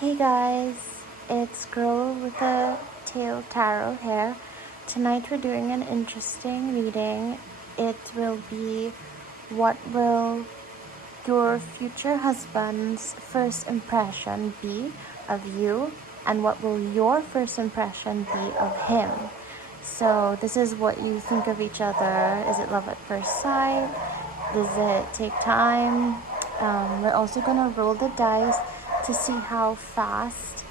Hey guys, it's Girl with a Tail Tarot here. Tonight we're doing an interesting reading. It will be what will your future husband's first impression be of you, and what will your first impression be of him. So this is what you think of each other. Is it love at first sight? Does it take time? We're also gonna roll the dice to see how fast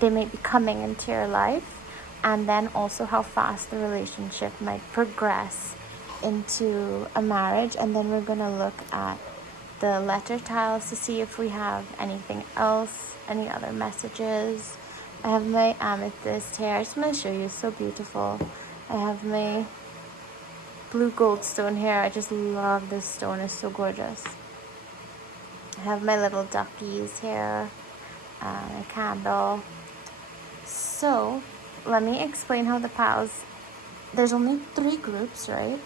they may be coming into your life, and then also how fast the relationship might progress into a marriage. And then we're gonna look at the letter tiles to see if we have anything else, any other messages. I have my amethyst here. I just want to show you, it's so beautiful. I have my blue goldstone here. I just love this stone, it's so gorgeous. I have my little duckies here, a candle. So let me explain how the piles, there's only 3 groups, right?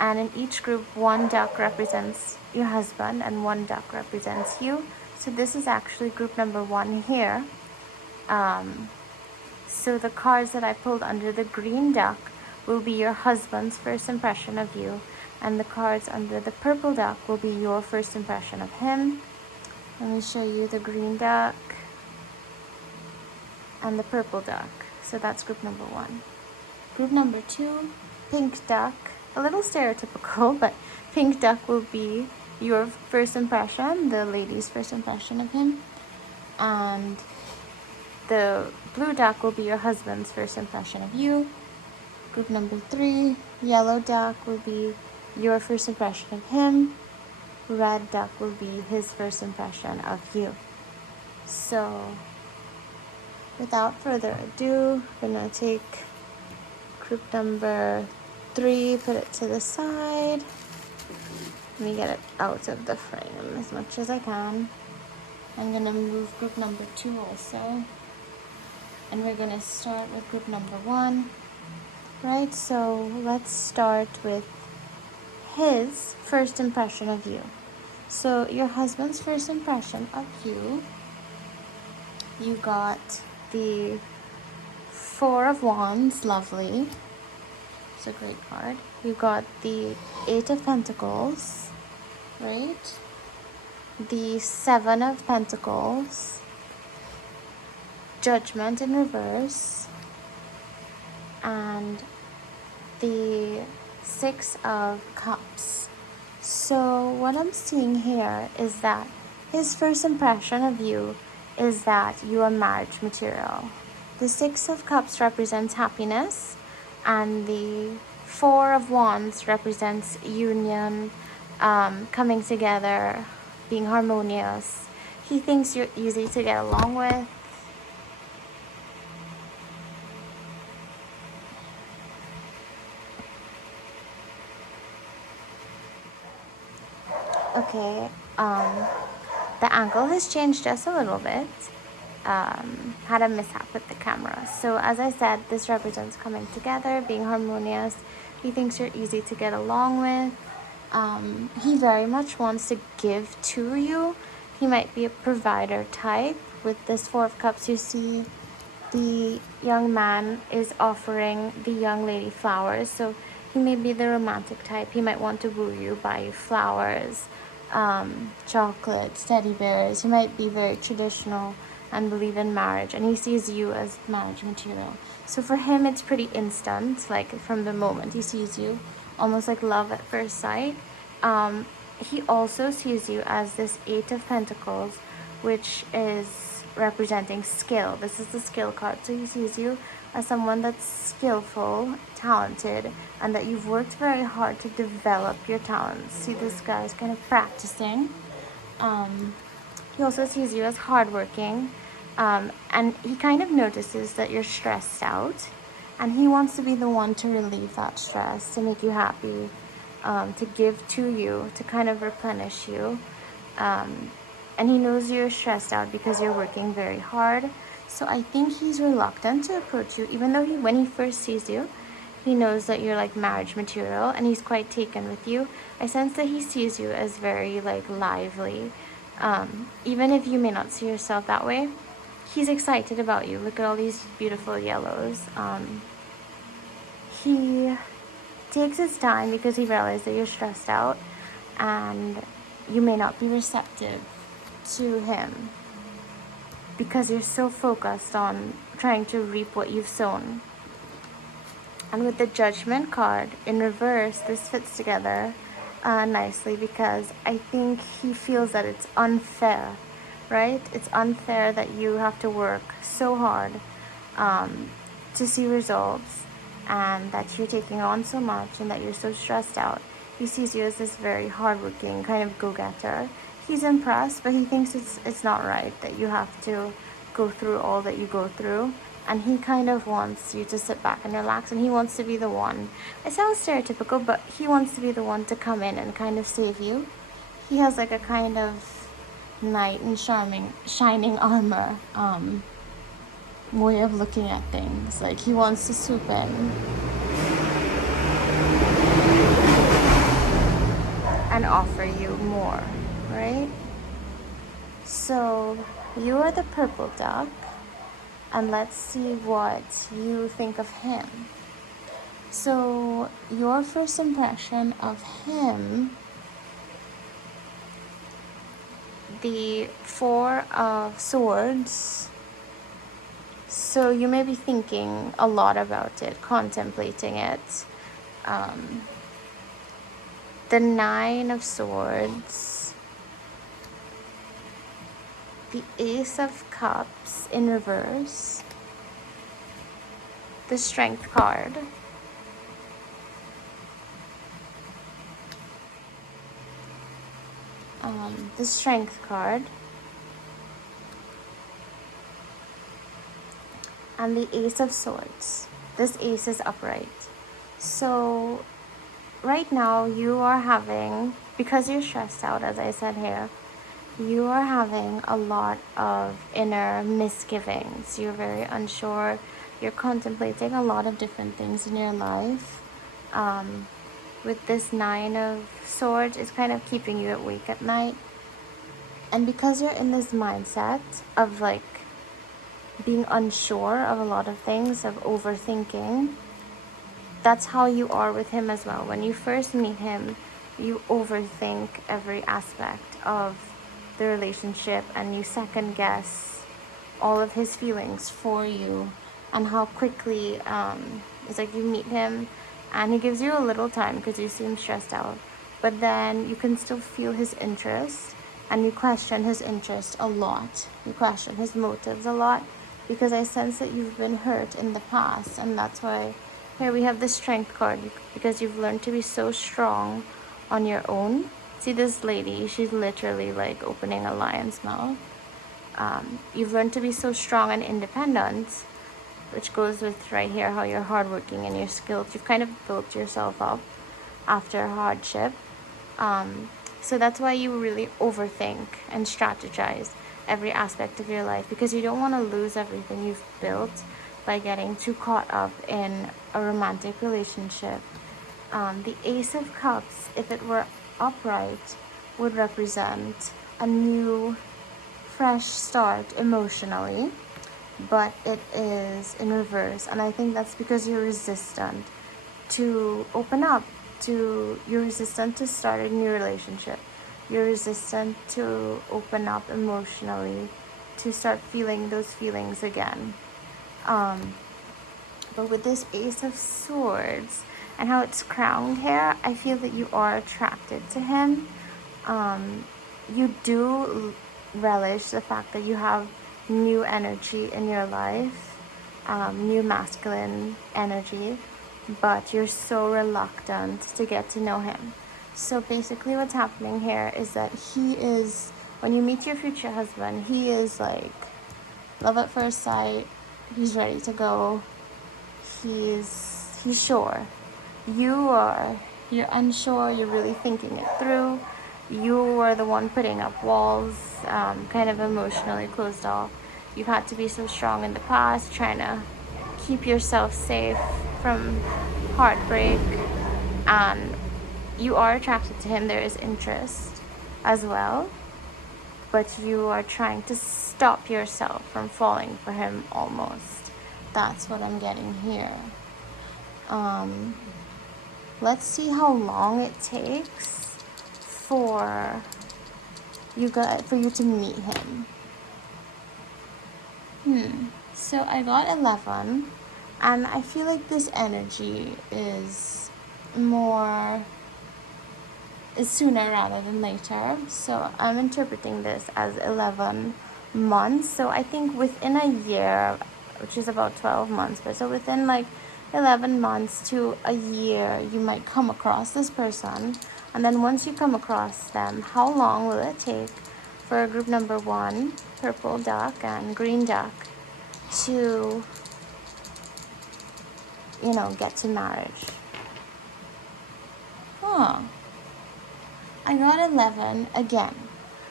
And in each group, 1 duck represents your husband and 1 duck represents you. So this is actually group number 1 here. So the cards that I pulled under the green duck will be your husband's first impression of you, and the cards under the purple duck will be your first impression of him. Let me show you the green duck and the purple duck. So that's group number 1. Group number 2, pink duck. A little stereotypical, but pink duck will be your first impression, the lady's first impression of him. And the blue duck will be your husband's first impression of you. Group number 3, yellow duck will be your first impression of him. Red duck will be his first impression of you. So without further ado, we're gonna take group number 3, put it to the side. Let me get it out of the frame as much as I can. I'm gonna move group number 2 also. And we're gonna start with group number 1. Right, so let's start with his first impression of you. So your husband's first impression of you, you got the 4 of Wands, lovely. It's a great card. You got the 8 of Pentacles, right? The 7 of Pentacles, Judgment in reverse, and the 6 of Cups. So what I'm seeing here is that his first impression of you is that you are marriage material. The 6 of Cups represents happiness, and the 4 of Wands represents union, coming together, being harmonious. He thinks you're easy to get along with. Okay, the angle has changed just a little bit. Had a mishap with the camera. So as I said, this represents coming together, being harmonious. He thinks you're easy to get along with. He very much wants to give to you. He might be a provider type. With this 4 of Cups, you see the young man is offering the young lady flowers. So he may be the romantic type. He might want to woo you, buy you flowers, chocolates, teddy bears. He might be very traditional and believe in marriage, and he sees you as marriage material. So for him, it's pretty instant, like from the moment he sees you, almost like love at first sight. He also sees you as this 8 of Pentacles, which is representing skill. This is the skill card. So he sees you as someone that's skillful, talented, and that you've worked very hard to develop your talents. See, this guy is kind of practicing. He also sees you as hardworking, and he kind of notices that you're stressed out, and he wants to be the one to relieve that stress, to make you happy, to give to you, to kind of replenish you. And he knows you're stressed out because you're working very hard. So I think he's reluctant to approach you, even though when he first sees you, he knows that you're like marriage material, and he's quite taken with you. I sense that he sees you as very like lively, Even if you may not see yourself that way, he's excited about you. Look at all these beautiful yellows. He takes his time because he realizes that you're stressed out and you may not be receptive to him because you're so focused on trying to reap what you've sown. And with the Judgment card in reverse, this fits together nicely because I think he feels that it's unfair, right? It's unfair that you have to work so hard to see results, and that you're taking on so much and that you're so stressed out. He sees you as this very hardworking kind of go-getter. He's impressed, but he thinks it's not right that you have to go through all that you go through. And he kind of wants you to sit back and relax, and he wants to be the one. I sound stereotypical, but he wants to be the one to come in and kind of save you. He has like a kind of knight in shining armor way of looking at things. Like he wants to swoop in and offer you more, right? So you are the purple duck, and let's see what you think of him. So your first impression of him, the Four of Swords. So you may be thinking a lot about it, contemplating it. The Nine of Swords, the Ace of Cups in reverse, the Strength card, the Strength card, and the Ace of Swords. This ace is upright. So right now you are having, because you're stressed out, as I said here, you are having a lot of inner misgivings. You're very unsure. You're contemplating a lot of different things in your life. With this Nine of Swords, it's kind of keeping you awake at night. And because you're in this mindset of like being unsure of a lot of things, of overthinking, that's how you are with him as well. When you first meet him, you overthink every aspect of the relationship, and you second guess all of his feelings for you, and how quickly it's like you meet him and he gives you a little time because you seem stressed out, but then you can still feel his interest, and you question his interest a lot. You question his motives a lot because I sense that you've been hurt in the past, and that's why here we have the Strength card, because you've learned to be so strong on your own. See this lady, she's literally like opening a lion's mouth. You've learned to be so strong and independent, which goes with right here how you're hardworking and you're skilled. You've kind of built yourself up after hardship. So that's why you really overthink and strategize every aspect of your life, because you don't want to lose everything you've built by getting too caught up in a romantic relationship. The Ace of Cups, if it were upright, would represent a new, fresh start emotionally, but it is in reverse, and I think that's because you're resistant to open up, you're resistant to start a new relationship. You're resistant to open up emotionally, to start feeling those feelings again. But with this Ace of Swords and how it's crowned here, I feel that you are attracted to him. You do relish the fact that you have new energy in your life, new masculine energy, but you're so reluctant to get to know him. So basically what's happening here is that he is, when you meet your future husband, he is like love at first sight. He's ready to go. He's sure. You're unsure. You're really thinking it through. You are the one putting up walls, kind of emotionally closed off. You've had to be so strong in the past, trying to keep yourself safe from heartbreak, and you are attracted to him. There is interest as well. but you are trying to stop yourself from falling for him almost. That's what I'm getting here. Let's see how long it takes for you to meet him. So I got 11, and I feel like this energy is sooner rather than later. So I'm interpreting this as 11 months. So I think within a year, which is about 12 months, but so within like 11 months to a year, you might come across this person. And then once you come across them, how long will it take for group number 1, purple duck and green duck, to, get to marriage? I got 11 again.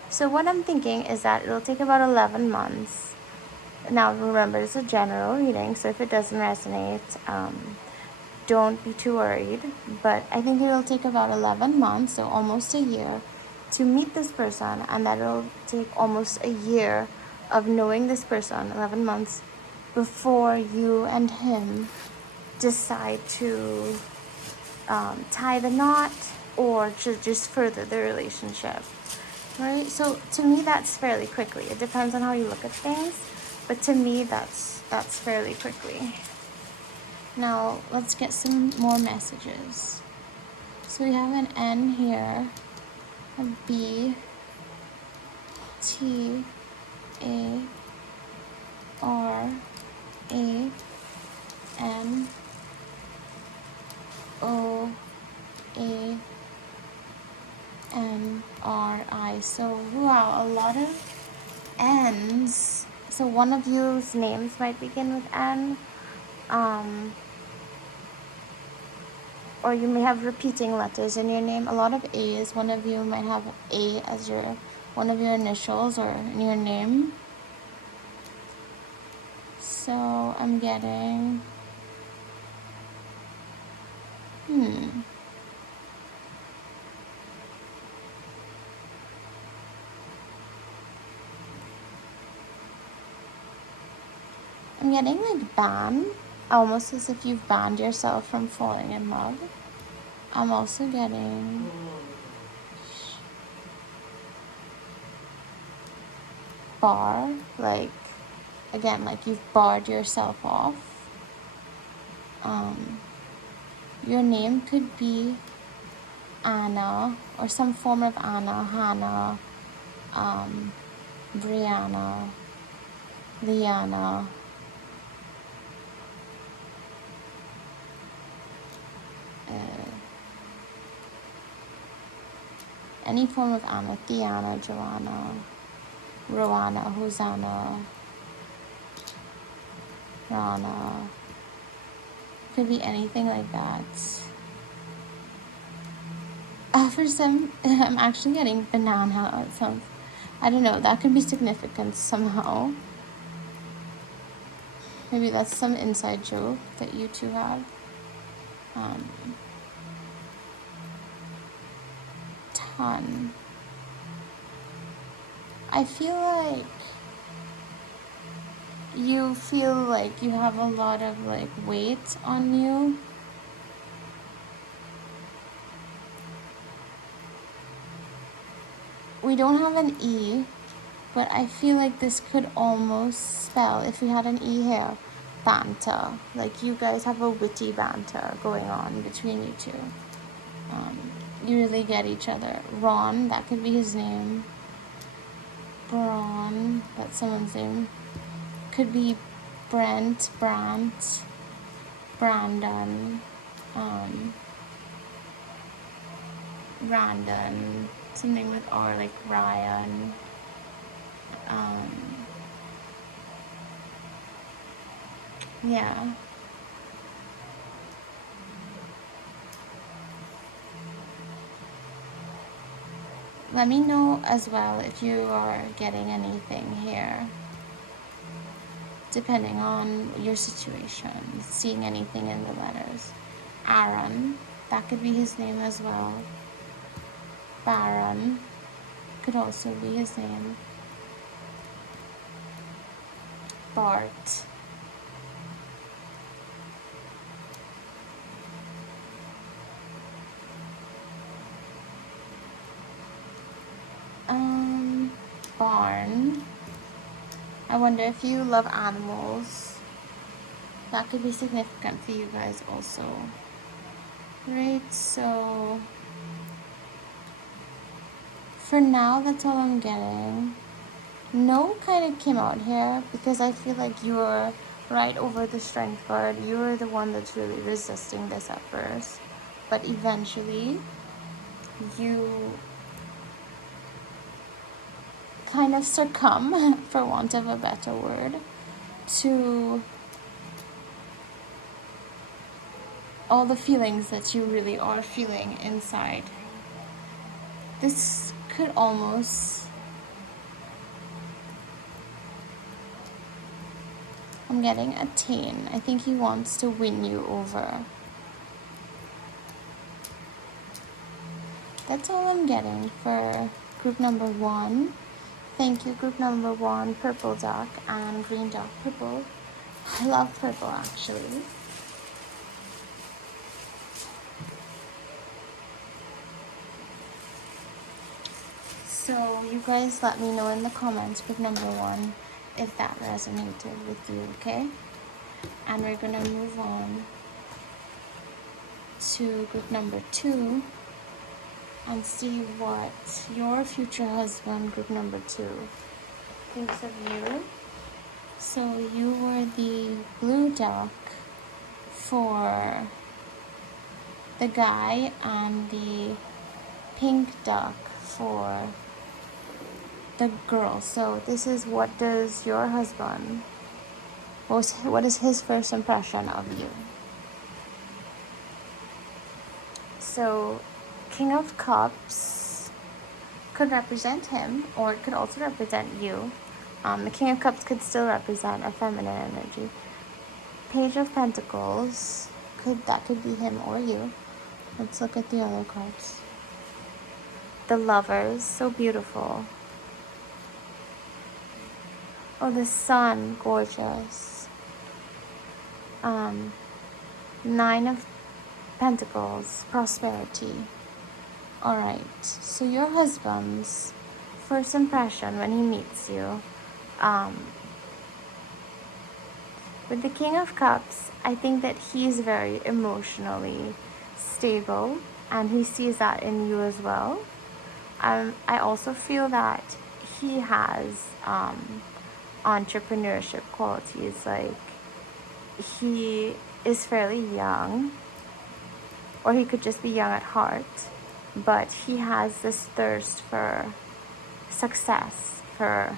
So what I'm thinking is that it'll take about 11 months. Now remember, it's a general reading, so if it doesn't resonate, don't be too worried. But I think it'll take about 11 months, so almost a year, to meet this person, and that it'll take almost a year of knowing this person, 11 months, before you and him decide to tie the knot or to just further the relationship, right? So to me, that's fairly quickly. It depends on how you look at things, but to me, that's fairly quickly. Now let's get some more messages. So we have an N here, a B, T, A, R, A, N, O, A, N, R, I. So wow, a lot of N's. So one of you's names might begin with N, or you may have repeating letters in your name. A lot of A's. One of you might have A as one of your initials or in your name. So I'm getting I'm getting like ban, almost as if you've banned yourself from falling in love. I'm also getting bar, like, again, like you've barred yourself off. Your name could be Anna, or some form of Anna, Hannah, Brianna, Liana, any form of Anna, Thiana, Joanna, Rowana, Hosanna, Rana. Could be anything like that. For some, I'm actually getting banana. It sounds, I don't know, that could be significant somehow. Maybe that's some inside joke that you two have. Ton. I feel like you have a lot of like weight on you. We don't have an E, but I feel like this could almost spell, if we had an E here, banter. Like you guys have a witty banter going on between you two. You really get each other. Ron, that could be his name. Braun, that's someone's name. Could be Brent, Brant, Brandon, Brandon, something with R, like Ryan. Yeah. Let me know as well if you are getting anything here, depending on your situation, seeing anything in the letters. Aaron, that could be his name as well. Baron, could also be his name. Bart. Barn. I wonder if you love animals. That could be significant for you guys also. Right, so for now, that's all I'm getting. No kind of came out here because I feel like you're right over the strength card. You're the one that's really resisting this at first. But eventually, you kind of succumb, for want of a better word, to all the feelings that you really are feeling inside. This could almost, I'm getting attain. I think he wants to win you over. That's all I'm getting for group number 1. Thank you, group number 1, purple duck and green duck purple. I love purple actually. So you guys let me know in the comments, group number 1, if that resonated with you, okay? And we're gonna move on to group number 2 and see what your future husband, group number 2, thinks of you. So you were the blue duck for the guy and the pink duck for the girl. So this is, what does your husband, what is his first impression of you? So King of Cups could represent him, or it could also represent you. The King of Cups could still represent a feminine energy. Page of Pentacles, that could be him or you. Let's look at the other cards. The Lovers, so beautiful. Oh, the Sun, gorgeous. 9 of Pentacles, prosperity. Alright, so your husband's first impression when he meets you, with the King of Cups, I think that he's very emotionally stable, and he sees that in you as well. I also feel that he has entrepreneurship qualities. Like, he is fairly young, or he could just be young at heart, but he has this thirst for success, for,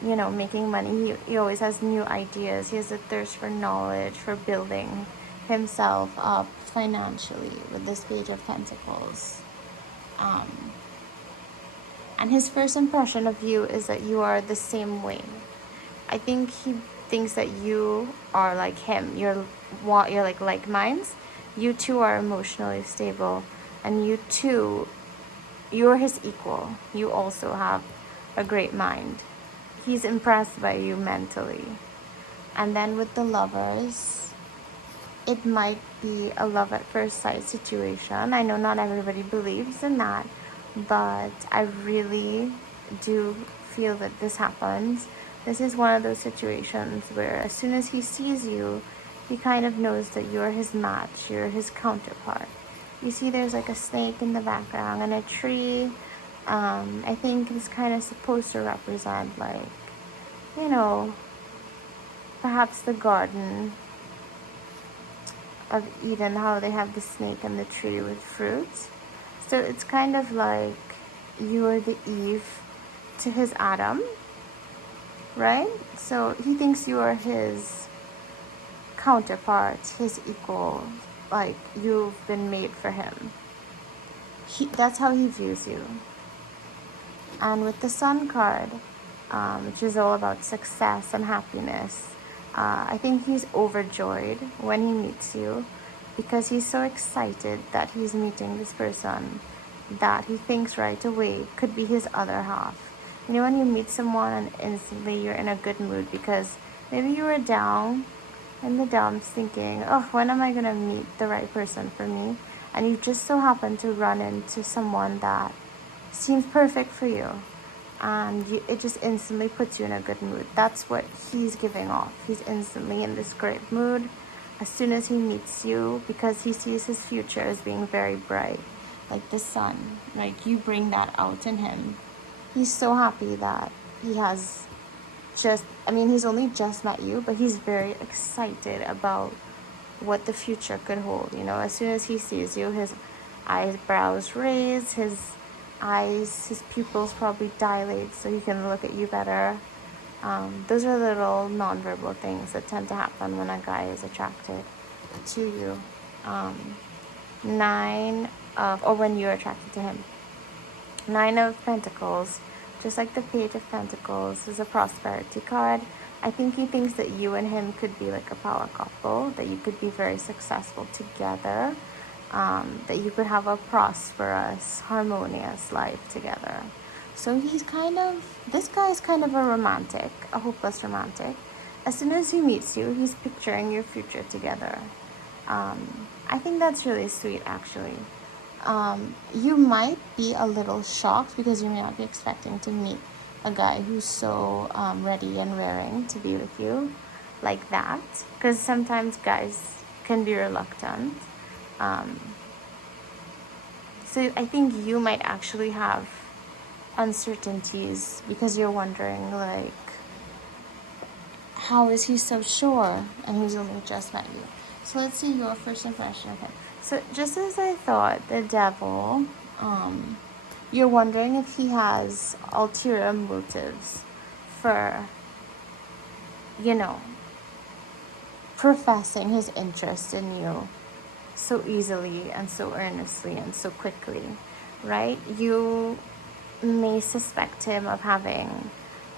you know, making money. He always has new ideas. He has a thirst for knowledge, for building himself up financially with this Page of Pentacles. And his first impression of you is that you are the same way. I think he thinks that you are like him. You're like minds. You two are emotionally stable, and you two, you're his equal. You also have a great mind. He's impressed by you mentally. And then with the Lovers, it might be a love at first sight situation. I know not everybody believes in that, but I really do feel that this happens. This is one of those situations where as soon as he sees you, he kind of knows that you're his match, you're his counterpart. You see there's like a snake in the background and a tree. I think it's kind of supposed to represent, like, you know, perhaps the Garden of Eden, how they have the snake and the tree with fruits. So it's kind of like you are the Eve to his Adam, right? So he thinks you are his counterpart, his equal, like you've been made for him. That's how he views you. And with the Sun card, which is all about success and happiness, I think he's overjoyed when he meets you, because he's so excited that he's meeting this person that he thinks right away could be his other half. You know, when you meet someone and instantly you're in a good mood because maybe you were down in the dumps thinking, oh, when am I going to meet the right person for me? And you just so happen to run into someone that seems perfect for you. And it just instantly puts you in a good mood. That's what he's giving off. He's instantly in this great mood as soon as he meets you because he sees his future as being very bright, like the sun. Like you bring that out in him. He's so happy that he has he's only just met you, but he's very excited about what the future could hold. You know, as soon as he sees you, his eyebrows raise, his pupils probably dilate so he can look at you better. Those are little nonverbal things that tend to happen when a guy is attracted to you. Or when you're attracted to him. 9 of Pentacles, just like the Page of Pentacles, is a prosperity card. I think he thinks that you and him could be like a power couple, that you could be very successful together, that you could have a prosperous, harmonious life together. So this guy is kind of a romantic, a hopeless romantic. As soon as he meets you, he's picturing your future together. I think that's really sweet, actually. You might be a little shocked because you may not be expecting to meet a guy who's so ready and raring to be with you like that, because sometimes guys can be reluctant. So I think you might actually have uncertainties because you're wondering, like, how is he so sure and he's only just met you? So let's see your first impression of him. So just as I thought, the Devil, you're wondering if he has ulterior motives for, professing his interest in you so easily and so earnestly and so quickly, right? You may suspect him of having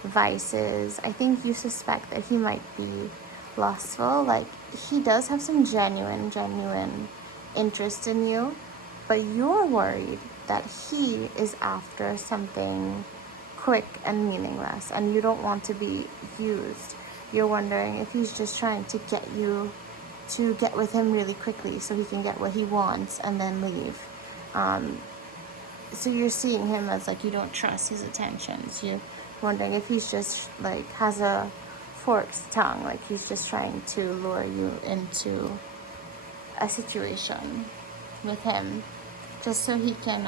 vices. I think you suspect that he might be lustful. Like, he does have some genuine interest in you, but you're worried that he is after something quick and meaningless and you don't want to be used. You're wondering if he's just trying to get you to get with him really quickly so he can get what he wants and then leave. So you're seeing him as like you don't trust his attentions. You're wondering if he's just like has a forked tongue, like he's just trying to lure you into a situation with him just so he can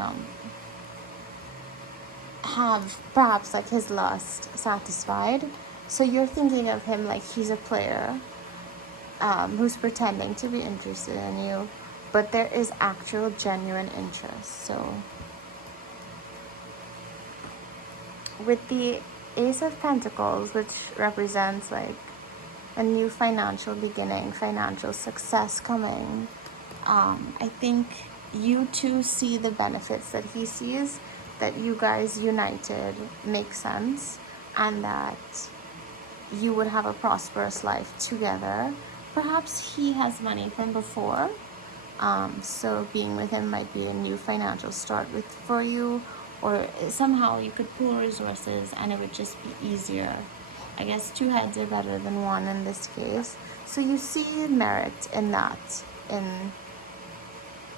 have perhaps like his lust satisfied. So you're thinking of him like he's a player who's pretending to be interested in you, but there is actual genuine interest. So with the Ace of Pentacles, which represents like a new financial beginning, financial success coming, I think you two see the benefits that he sees, that you guys united make sense, and that you would have a prosperous life together. Perhaps he has money from before, so being with him might be a new financial start for you, or somehow you could pool resources and it would just be easier. I guess 2 heads are better than 1 in this case. So you see merit in that, in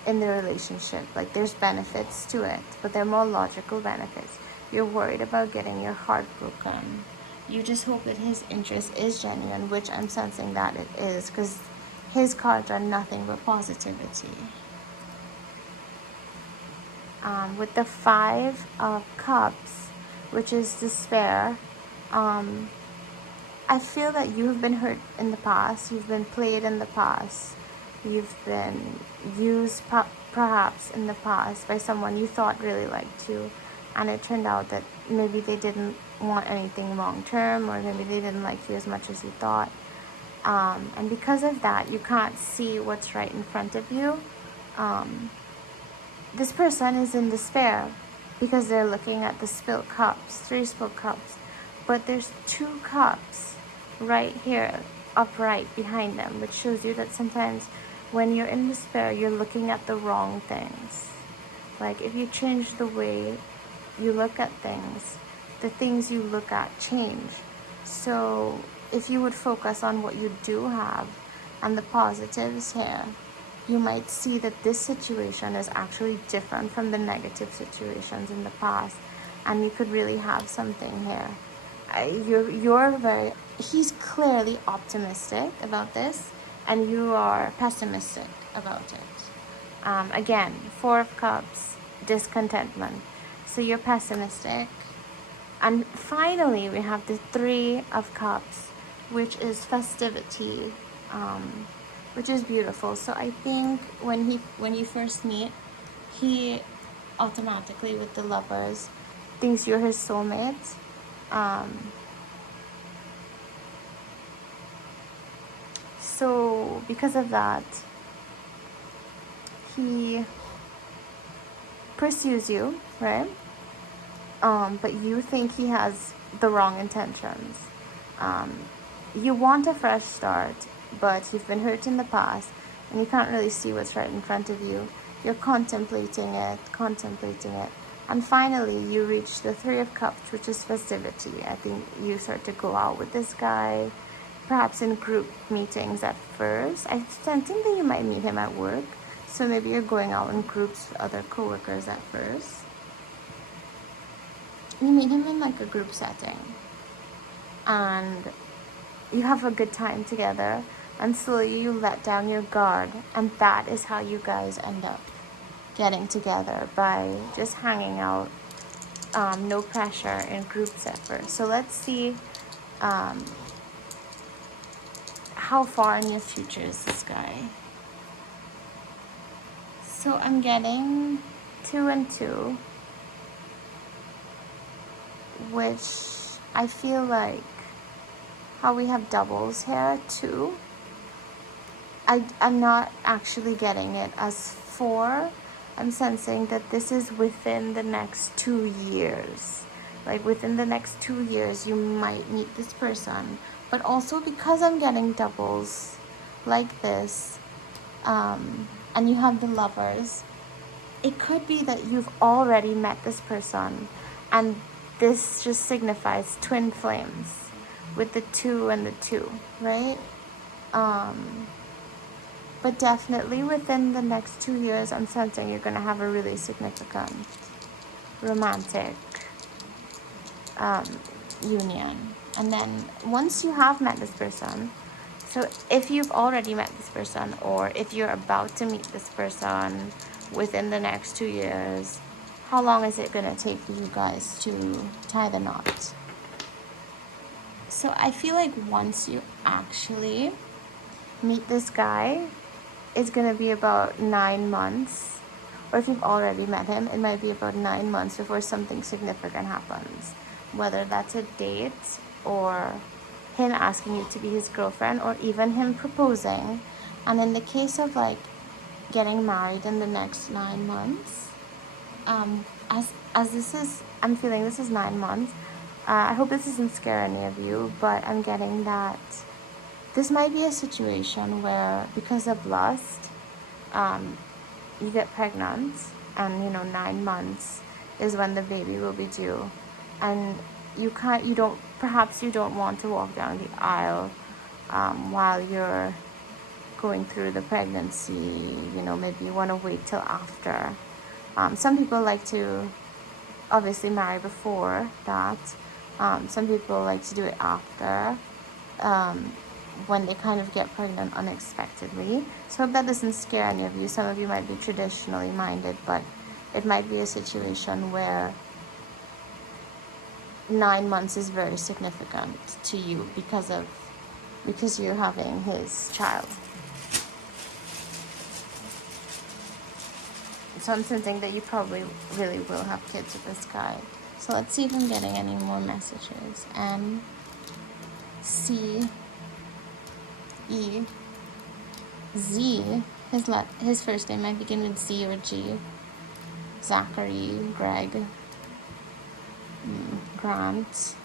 the relationship. Like, there's benefits to it, but they're more logical benefits. You're worried about getting your heart broken. You just hope that his interest is genuine, which I'm sensing that it is, because his cards are nothing but positivity. With the 5 of Cups, which is despair, I feel that you have been hurt in the past, you've been played in the past, you've been used perhaps in the past by someone you thought really liked you, and it turned out that maybe they didn't want anything long term, or maybe they didn't like you as much as you thought, and because of that you can't see what's right in front of you. This person is in despair because they're looking at the spilled cups, 3 spilled cups, but there's 2 cups right here upright behind them, which shows you that sometimes when you're in despair, you're looking at the wrong things. Like, if you change the way you look at things, the things you look at change. So if you would focus on what you do have and the positives here, you might see that this situation is actually different from the negative situations in the past, and you could really have something here. He's clearly optimistic about this, and you are pessimistic about it. Again, Four of Cups, discontentment. So you're pessimistic. And finally, we have the Three of Cups, which is festivity, which is beautiful. So I think when you first meet, he automatically, with the Lovers, thinks you're his soulmate. So because of that, he pursues you, right? But you think he has the wrong intentions. You want a fresh start, but you've been hurt in the past, and you can't really see what's right in front of you. You're contemplating it, and finally you reach the Three of Cups, which is festivity. I think you start to go out with this guy, perhaps in group meetings at first. I'm thinking that you might meet him at work, so maybe you're going out in groups with other coworkers at first. You meet him in like a group setting, and you have a good time together, and slowly you let down your guard, and that is how you guys end up getting together, by just hanging out, no pressure, in groups at first. So let's see how far in your future is this guy. So I'm getting 2 and 2, which I feel like how we have doubles here too. I'm not actually getting it as 4. I'm sensing that this is within the next 2 years. Like within the next 2 years, you might meet this person. But also because I'm getting doubles like this, and you have the Lovers, it could be that you've already met this person, and this just signifies twin flames with the 2 and the 2, right? But definitely within the next 2 years, I'm sensing you're going to have a really significant romantic union. And then once you have met this person, so if you've already met this person, or if you're about to meet this person within the next 2 years, how long is it going to take for you guys to tie the knot? So I feel like once you actually meet this guy, it's going to be about 9 months. Or if you've already met him, it might be about 9 months before something significant happens. Whether that's a date, or him asking you to be his girlfriend, or even him proposing. And in the case of like getting married in the next 9 months, as this is, I'm feeling this is 9 months. I hope this doesn't scare any of you, but I'm getting that this might be a situation where, because of lust, you get pregnant, and 9 months is when the baby will be due, and perhaps you don't want to walk down the aisle while you're going through the pregnancy. Maybe you want to wait till after. Some people like to obviously marry before that. Some people like to do it after, when they kind of get pregnant unexpectedly. So I hope that doesn't scare any of you. Some of you might be traditionally minded, but it might be a situation where 9 months is very significant to you because you're having his child. So I'm sensing that you probably really will have kids with this guy. So let's see if I'm getting any more messages. N, C, E, Z. His first name might begin with Z or G. Zachary, Greg, Grant.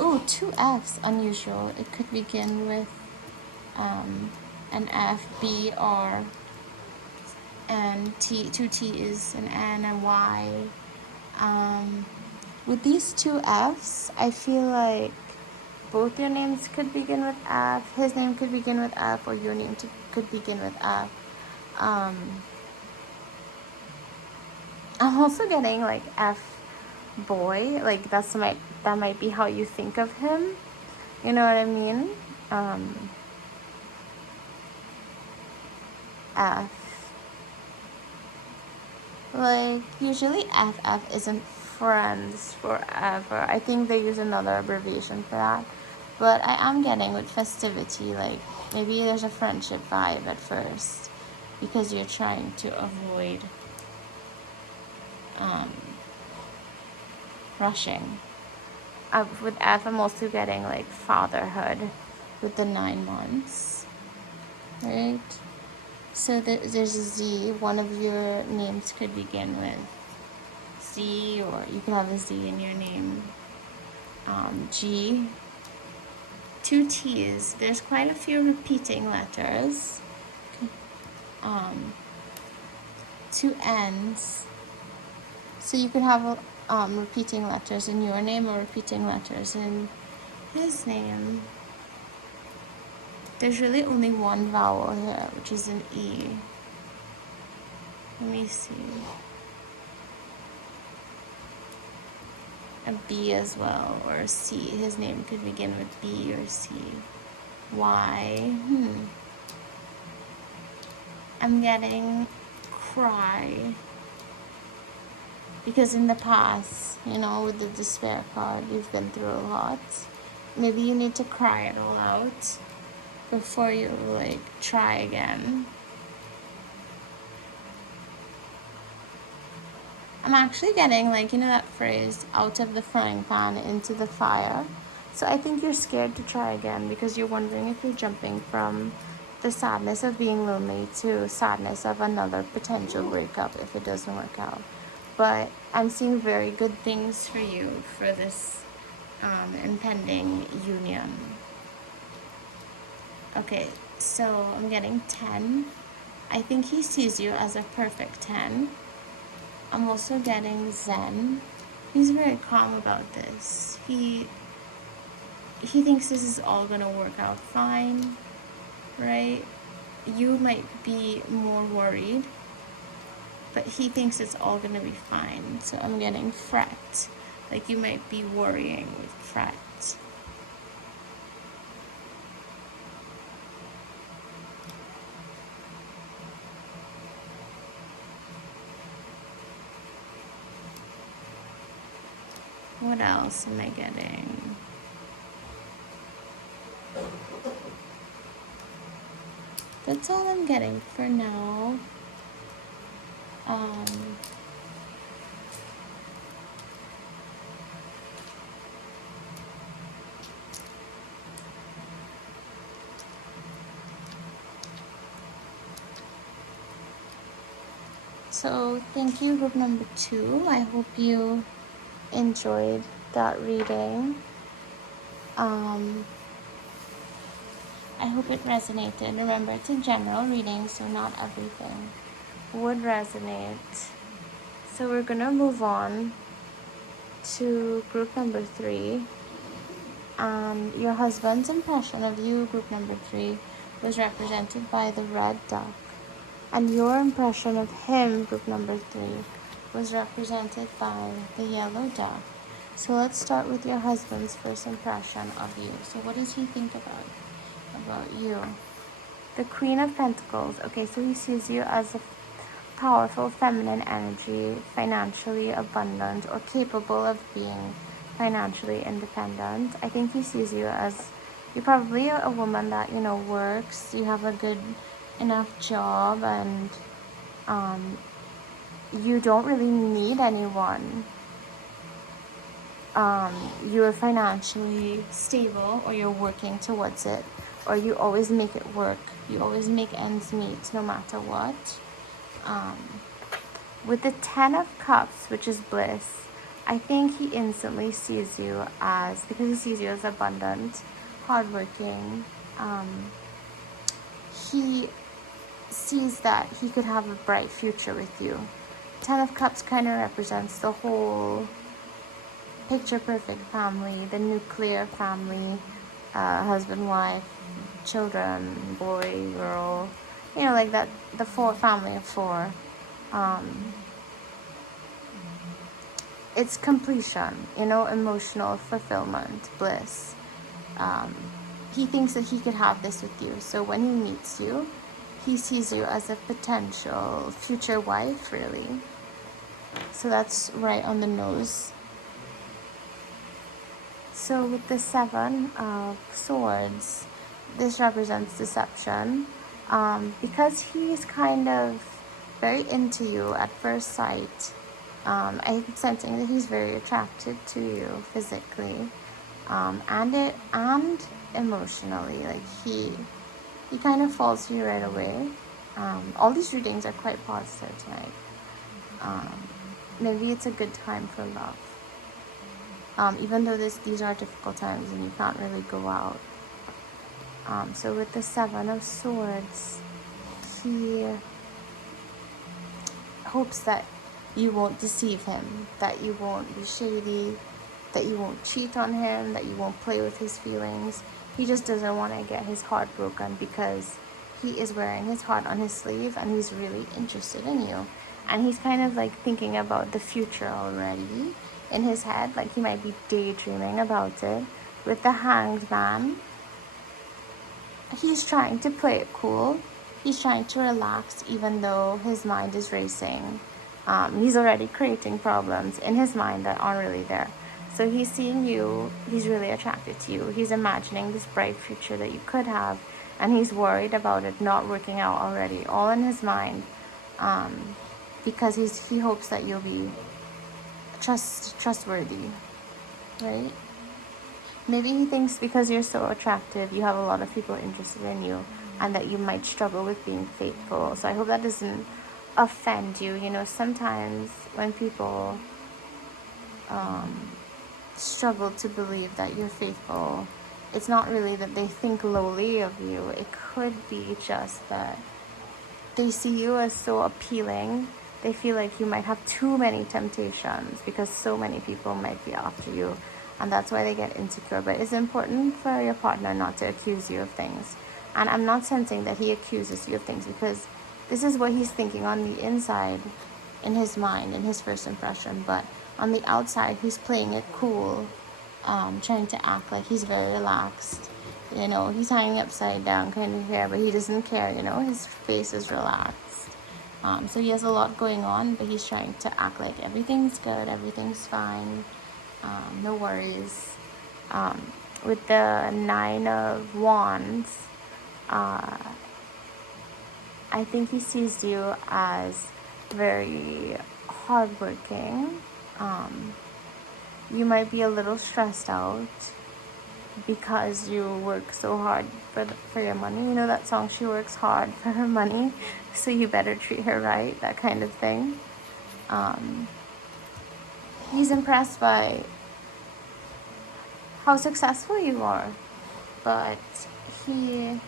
Ooh, 2 F's, unusual. It could begin with an F, B, R, and T, two T's, an N, and Y. With these two F's, I feel like both your names could begin with F, his name could begin with F, or your name could begin with F. I'm also getting like F boy, like that might be how you think of him. You know what I mean? F. Like usually FF isn't friends forever. I think they use another abbreviation for that. But I am getting with festivity, like maybe there's a friendship vibe at first because you're trying to avoid rushing. With F, I'm also getting like fatherhood with the 9 months, right? So there's a Z. One of your names could begin with Z, or you could have a Z in your name. G. 2 T's. There's quite a few repeating letters. 2 N's. So you could have repeating letters in your name or repeating letters in his name. There's really only one vowel here, which is an E. Let me see. A B as well, or a C. His name could begin with B or C. Y. I'm getting cry. Because in the past, with the despair card, you've been through a lot. Maybe you need to cry it all out before you, try again. I'm actually getting, that phrase, out of the frying pan into the fire. So I think you're scared to try again because you're wondering if you're jumping from the sadness of being lonely to sadness of another potential breakup if it doesn't work out. But I'm seeing very good things for you for this impending union. Okay, so I'm getting 10. I think he sees you as a perfect 10. I'm also getting Zen. He's very calm about this. He thinks this is all gonna work out fine, right? You might be more worried, but he thinks it's all gonna be fine. So I'm getting fret. Like you might be worrying with fret. What else am I getting? That's all I'm getting for now. So thank you, group number 2. I hope you enjoyed that reading. I hope it resonated. Remember, it's a general reading, so not everything would resonate. So we're gonna move on to group number 3. Your husband's impression of you, group number 3, was represented by the red duck. And your impression of him, group number 3, was represented by the yellow duck. So let's start with your husband's first impression of you. So what does he think about you? The Queen of Pentacles. Okay, so he sees you as a powerful feminine energy, financially abundant, or capable of being financially independent. I think he sees you as you're probably a woman that, works, you have a good enough job, and you don't really need anyone. You're financially stable, or you're working towards it, or you always make it work. You always make ends meet no matter what. With the 10 of Cups, which is bliss, I think he instantly sees you as, because he sees you as abundant, hardworking, sees that he could have a bright future with you. Ten of Cups kind of represents the whole picture perfect family, the nuclear family, husband, wife, children, boy, girl, like that, the family of four. It's completion, emotional fulfillment, bliss. Um, he thinks that he could have this with you. So when he meets you, he sees you as a potential future wife, really. So that's right on the nose. So with the Seven of Swords, this represents deception. Because he's kind of very into you at first sight. I'm sensing that he's very attracted to you physically, and emotionally. Like he kind of falls for you right away. All these readings are quite positive tonight. Maybe it's a good time for love. Even though these are difficult times and you can't really go out. So with the Seven of Swords, he hopes that you won't deceive him, that you won't be shady, that you won't cheat on him, that you won't play with his feelings. He just doesn't want to get his heart broken because he is wearing his heart on his sleeve and he's really interested in you. And he's kind of like thinking about the future already in his head, like he might be daydreaming about it. With the Hanged Man, he's trying to play it cool. He's trying to relax even though his mind is racing. He's already creating problems in his mind that aren't really there. So he's seeing you, he's really attracted to you. He's imagining this bright future that you could have, and he's worried about it not working out already, all in his mind, because he hopes that you'll be trustworthy, right? Maybe he thinks because you're so attractive, you have a lot of people interested in you, and that you might struggle with being faithful. So I hope that doesn't offend you. Sometimes when people struggle to believe that you're faithful, it's not really that they think lowly of you. It could be just that they see you as so appealing. They feel like you might have too many temptations because so many people might be after you, and that's why they get insecure. But it's important for your partner not to accuse you of things. And I'm not sensing that he accuses you of things, because this is what he's thinking on the inside, in his mind, in his first impression. But on the outside, he's playing it cool, trying to act like he's very relaxed. He's hanging upside down kind of hair, but he doesn't care. His face is relaxed. So he has a lot going on, but he's trying to act like everything's good, everything's fine, no worries. With the Nine of Wands, I think he sees you as very hardworking. You might be a little stressed out because you work so hard for your money. That song, she works hard for her money, so you better treat her right, that kind of thing. He's impressed by how successful you are, but he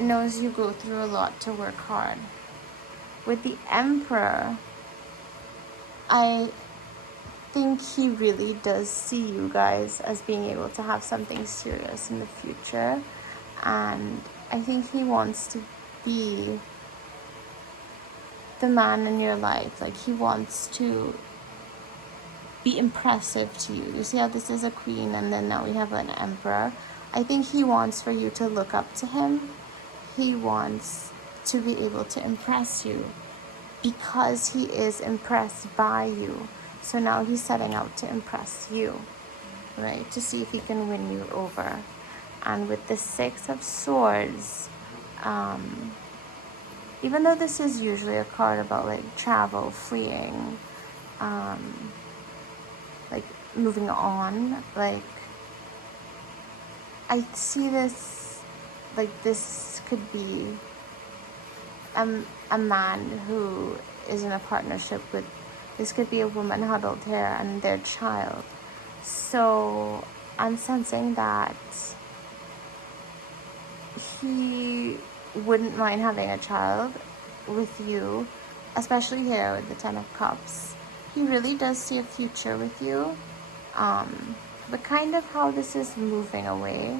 knows you go through a lot to work hard. With the Emperor, I think he really does see you guys as being able to have something serious in the future, and I think he wants to be the man in your life. Like, he wants to be impressive to you. You see how this is a queen and then now we have an emperor? I think he wants for you to look up to him. He wants to be able to impress you because he is impressed by you. So now he's setting out to impress you, right? To see if he can win you over. And with the Six of Swords, even though this is usually a card about like travel, fleeing, like moving on, like I see this, like this could be a man who is in a partnership with, this could be a woman huddled here and their child. So I'm sensing that he wouldn't mind having a child with you, especially here with the Ten of Cups. He really does see a future with you. But kind of how this is moving away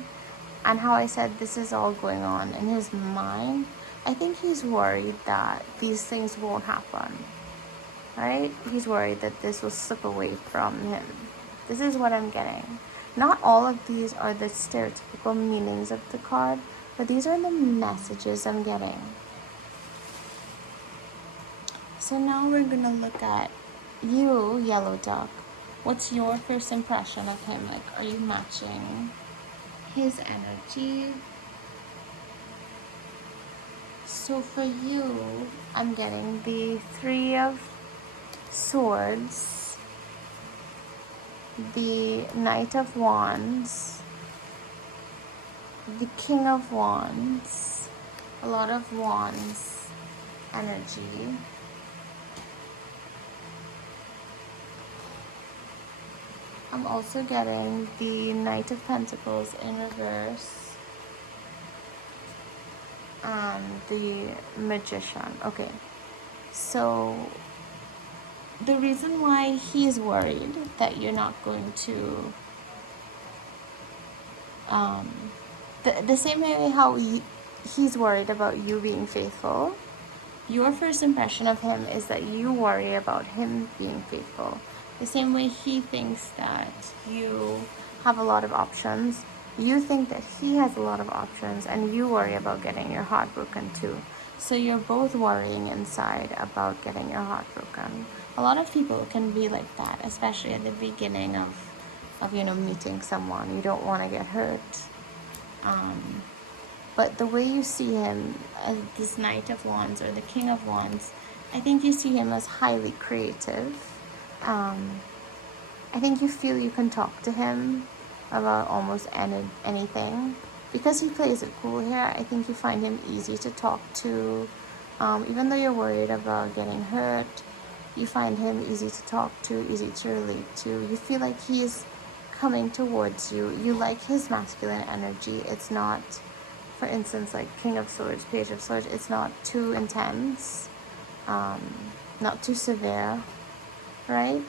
and how I said this is all going on in his mind, I think he's worried that these things won't happen, right? He's worried that this will slip away from him. This is what I'm getting. Not all of these are the stereotypical meanings of the card, but these are the messages I'm getting. So now we're gonna look at you, Yellow Duck. What's your first impression of him? Like, are you matching his energy? So for you, I'm getting the Three of Swords, the Knight of Wands, the King of Wands, a lot of Wands energy. I'm also getting the Knight of Pentacles in reverse and the Magician. Okay, so the reason why he's worried that you're not going to the same way how he's worried about you being faithful, your first impression of him is that you worry about him being faithful. The same way he thinks that you have a lot of options, you think that he has a lot of options, and you worry about getting your heart broken too. So you're both worrying inside about getting your heart broken. A lot of people can be like that, especially at the beginning of meeting someone. You don't want to get hurt. But the way you see him as this Knight of Wands or the King of Wands, I think you see him as highly creative. I think you feel you can talk to him about almost anything. Because he plays it cool here, I think you find him easy to talk to. Even though you're worried about getting hurt, you find him easy to talk to, easy to relate to. You feel like he is coming towards you. You like his masculine energy. It's not, for instance, like King of Swords, Page of Swords, it's not too intense, not too severe, right?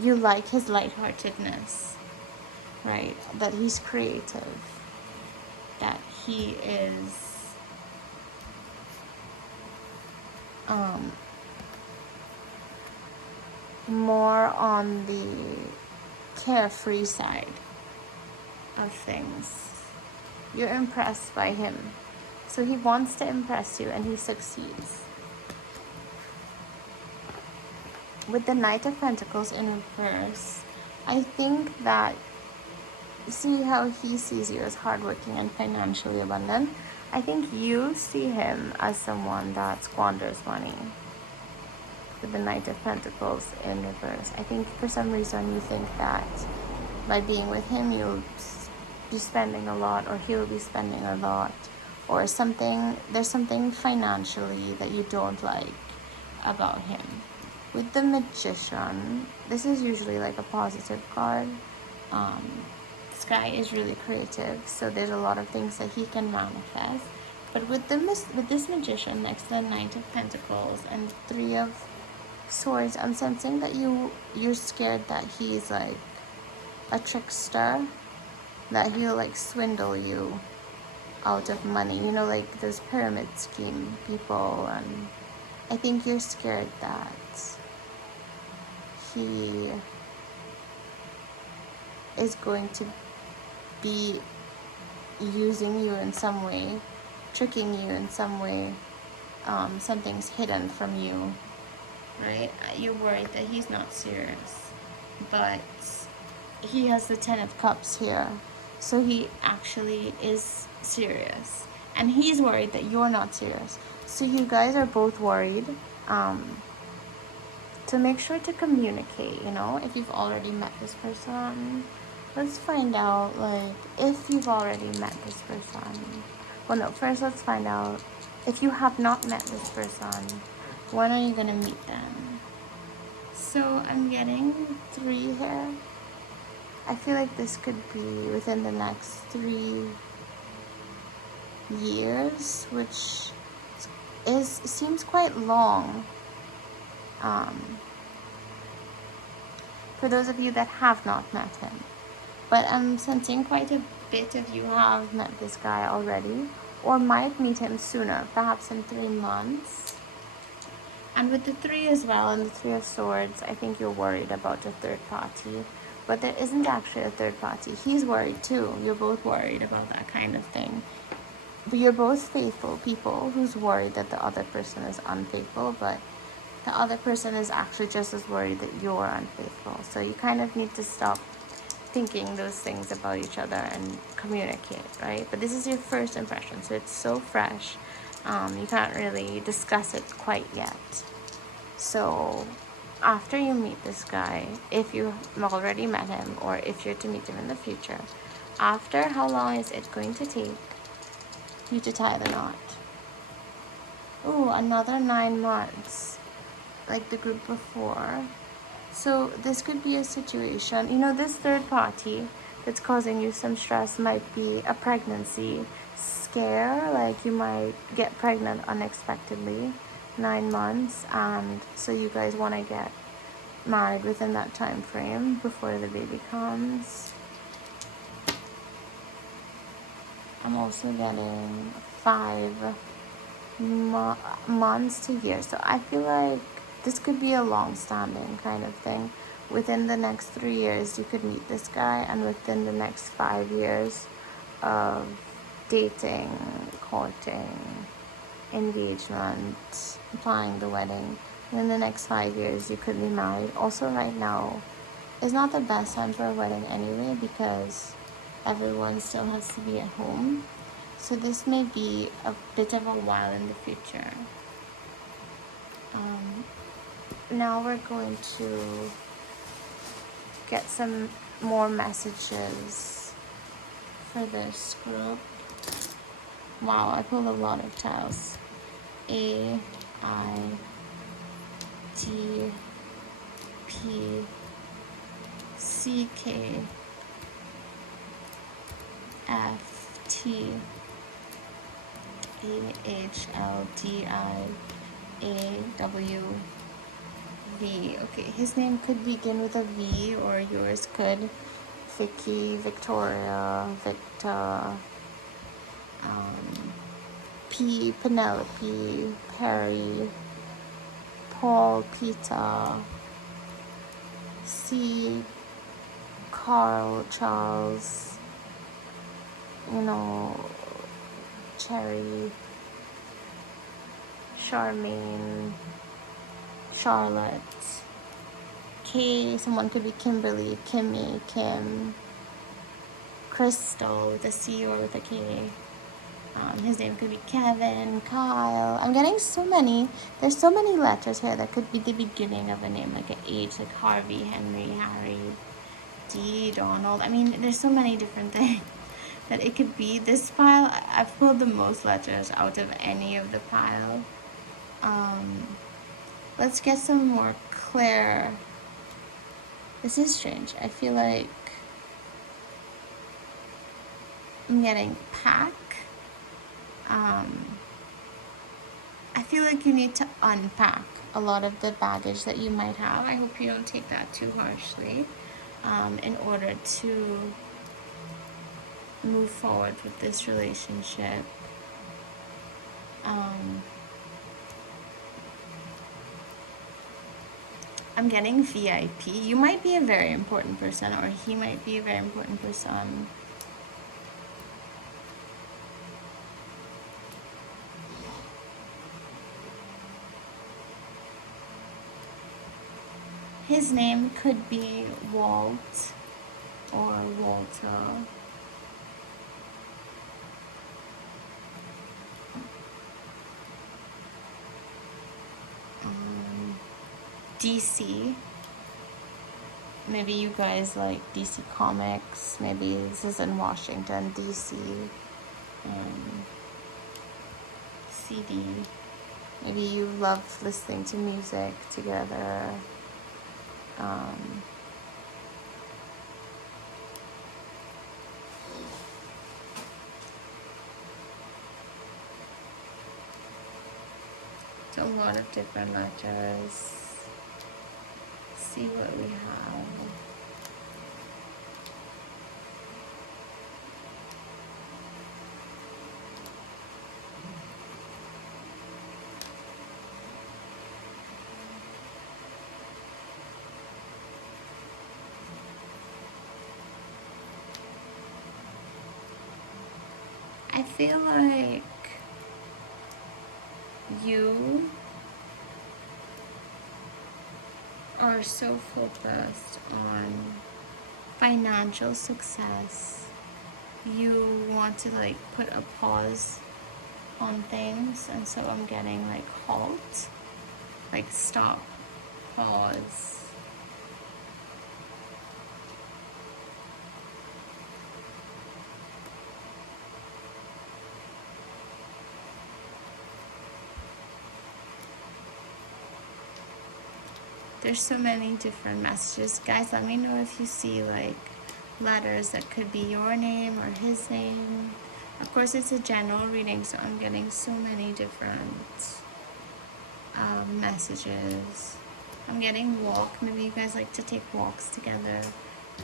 You like his lightheartedness, right? That he's creative, that he is more on the carefree side of things. You're impressed by him. So he wants to impress you and he succeeds. With the Knight of Pentacles in reverse, I think that, see how he sees you as hardworking and financially abundant? I think you see him as someone that squanders money. With the Knight of Pentacles in reverse, I think for some reason you think that by being with him you'll be spending a lot, or he will be spending a lot, or something. There's something financially that you don't like about him. With the Magician, this is usually like a positive card. This guy is really creative, so there's a lot of things that he can manifest. But with this Magician next to the Knight of Pentacles and Three of Swords, I'm sensing that you're scared that he's like a trickster, that he'll like swindle you out of money. You know, like those pyramid scheme people, and I think you're scared that he is going to be using you in some way, tricking you in some way. Something's hidden from you, right? You're worried that he's not serious, but he has the Ten of Cups here, so he actually is serious, and he's worried that you're not serious. So you guys are both worried. To make sure to communicate, you know, if you've already met this person, let's find out, like, if you've already met this person. Well, no, first let's find out if you have not met this person, when are you gonna meet them? So I'm getting 3 here. I feel like this could be within the next 3 years, which seems quite long. For those of you that have not met him. But I'm sensing quite a bit of you have met this guy already, or might meet him sooner, perhaps in 3 months. And with the 3 as well, and the 3 of Swords, I think you're worried about a third party. But there isn't actually a third party. He's worried too. You're both worried about that kind of thing. But you're both faithful people who's worried that the other person is unfaithful, but the other person is actually just as worried that you're unfaithful. So you kind of need to stop thinking those things about each other and communicate, right? But this is your first impression, so it's so fresh. You can't really discuss it quite yet. So after you meet this guy, if you already met him or if you're to meet him in the future, after how long is it going to take you to tie the knot? Ooh, another 9 months, like the group before. So this could be a situation, you know, this third party that's causing you some stress might be a pregnancy scare, like you might get pregnant unexpectedly, 9 months, and so you guys want to get married within that time frame before the baby comes. I'm also getting 5 months to years, so I feel like this could be a long-standing kind of thing. Within the next 3 years, you could meet this guy, and within the next 5 years of dating, courting, engagement, planning the wedding, and in the next 5 years, you could be married. Also, right now is not the best time for a wedding anyway, because everyone still has to be at home. So this may be a bit of a while in the future. Now we're going to get some more messages for this group. Wow, I pulled a lot of tiles. A, I, D, P, C, K, F, T, A, H, L, D, I, A, W, V. Okay, his name could begin with a V, or yours could. Vicky, Victoria, Victor, P, Penelope, Perry, Paul, Peter, C, Carl, Charles, you know, Cherry, Charmaine, Charlotte, K, someone could be Kimberly, Kimmy, Kim, Crystal with a C or with a K. His name could be Kevin, Kyle. I'm getting so many. There's so many letters here that could be the beginning of a name, like an H, like Harvey, Henry, Harry, D, Donald. I mean, there's so many different things that it could be. This pile, I've pulled the most letters out of any of the pile. Let's get some more clear. This is strange. I feel like I'm getting pack. I feel like you need to unpack a lot of the baggage that you might have. I hope you don't take that too harshly, in order to move forward with this relationship. I'm getting VIP. You might be a very important person, or he might be a very important person. His name could be Walt or Walter. DC. Maybe you guys like DC Comics. Maybe this is in Washington, DC. CD. Maybe you love listening to music together. So a lot of different letters. See what we have. I feel like you are so focused on financial success. You want to like put a pause on things, and so I'm getting like halt, like stop, pause. There's so many different messages. Guys, let me know if you see like letters that could be your name or his name. Of course, it's a general reading, so I'm getting so many different messages. I'm getting walk. Maybe you guys like to take walks together.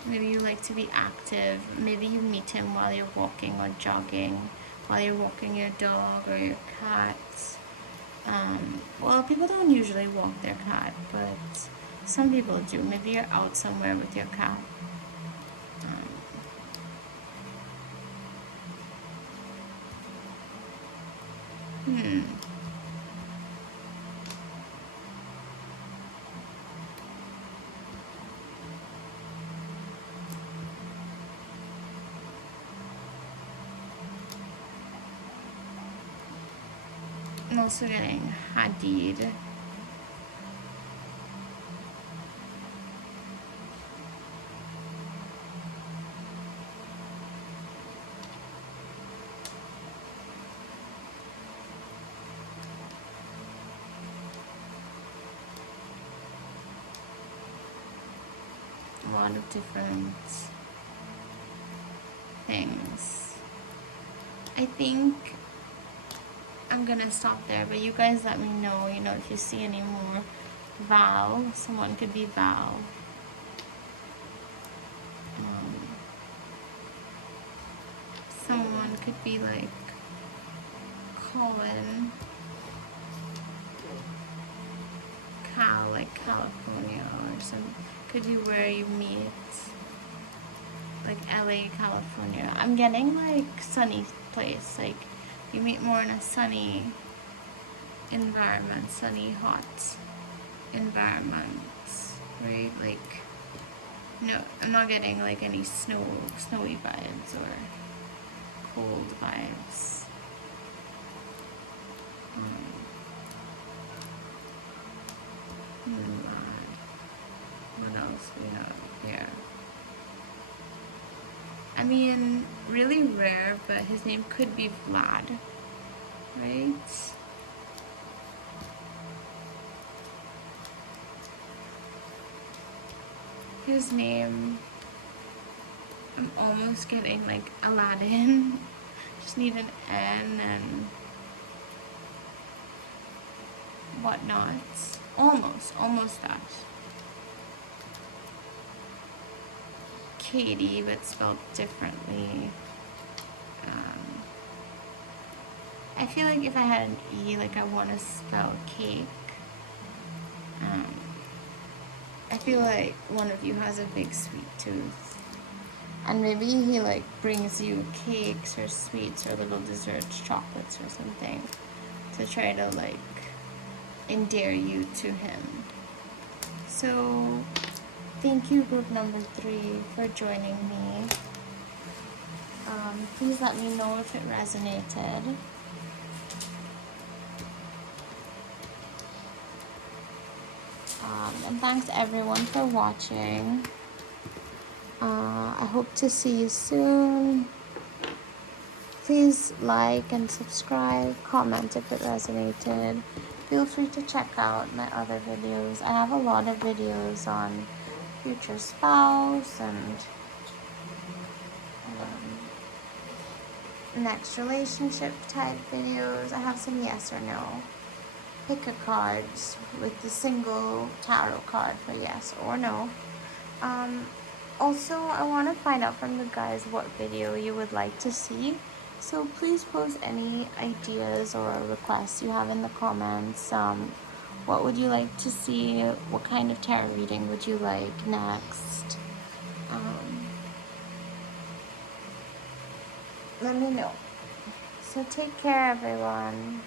Maybe you like to be active. Maybe you meet him while you're walking or jogging, while you're walking your dog or your cat. Well, people don't usually walk their cat, but some people do. Maybe you're out somewhere with your cat. I'm also getting Hadid. A lot of different things. I think I'm gonna stop there, but you guys let me know, if you see any more. Val, someone could be Val. Someone could be like Colin. Cal, like California, or some, could be where you meet, like LA, California. I'm getting like sunny place, like you meet more in a sunny environment, sunny, hot environment, right? Like, no, I'm not getting like any snowy vibes or cold vibes. What else we have here? I mean, really rare, but his name could be Vlad, right? His name, I'm almost getting like Aladdin. Just need an N and whatnot. Almost that. Katie, but spelled differently. I feel like if I had an E, like I want to spell cake. I feel like one of you has a big sweet tooth. And maybe he like brings you cakes or sweets or little desserts, chocolates or something to try to like endear you to him. So thank you, group number 3, for joining me. Please let me know if it resonated. And thanks everyone for watching. I hope to see you soon. Please like and subscribe, comment if it resonated. Feel free to check out my other videos. I have a lot of videos on future spouse and next relationship type videos. I have some yes or no. pick a card with the single tarot card for yes or no. Um, Also, I want to find out from you guys what video you would like to see. So please post any ideas or requests you have in the comments. What would you like to see? What kind of tarot reading would you like next? Um, Let me know. So take care, everyone.